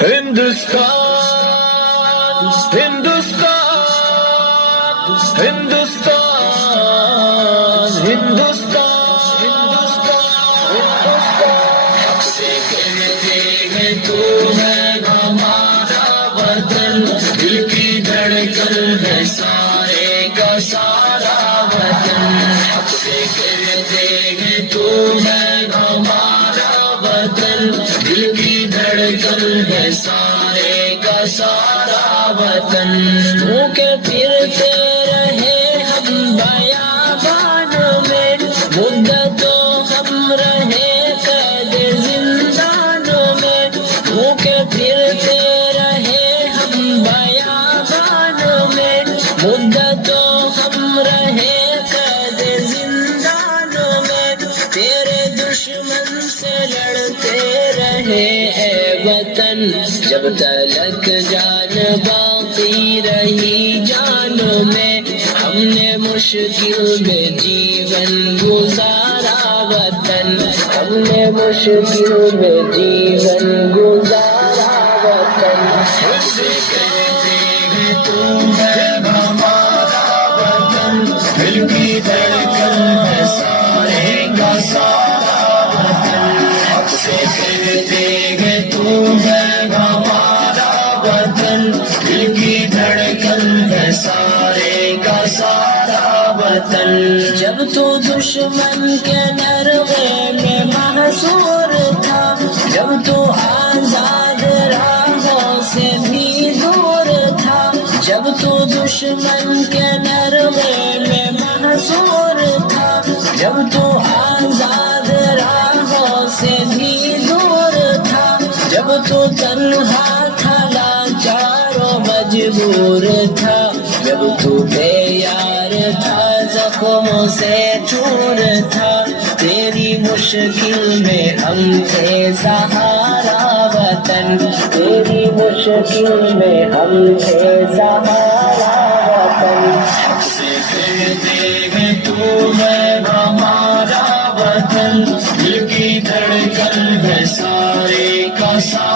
ہندوستان ہندوستان ہندوستان ہندوستان سے کہتے ہیں تو ہے ہمارا وطن، دل کی دھڑکن ہے سارے کا سارا وطن، سے کہتے ہیں تو ہے ہمارا وطن، دل کی دھڑکن ہے سارے کا سارا وطن، منہ کے پھرتے رہے ہم بیابان میں، مدتوں ہم رہے قید زندان میں، منہ کے پھرتے رہے ہم بیابان میں، مدتوں ہم رہے قید زندان میں، تیرے دشمن سے لڑتے رہے اے وطن، جب تلک جان باقی رہی جان میں، ہم نے مشکل میں جیون گزارا وطن، ہم نے مشکل میں جیون گزارا وطن، سے کہتے ہیں تو ہے ہمارا وطن، دل کی دھڑکن ہے سارے کا سارا وطن، سے کہتے ہیں تو ہے ہمارا وطن، دل کی دھڑکن ہے سارے کا سارا وطن، جب تو دشمن کے نرغے میں محصور تھا، جب تو آزاد راہوں سے بھی دور تھا، جب تو دشمن کے نرغے میں محصور تھا، جب تو آزاد راہوں سے بھی دور تھا، جب تو تنہا تھا لاچار و مجبور تھا، جب تو بے یار تھا زخموں سے چور تھا، تیری مشکل میں ہم تھے سہارا وطن، تیری مشکل میں ہم تھے سہارا وطن، سے کہتے ہیں تو ہے ہمارا وطن، دل کی دھڑکن ہے سارے کا سارا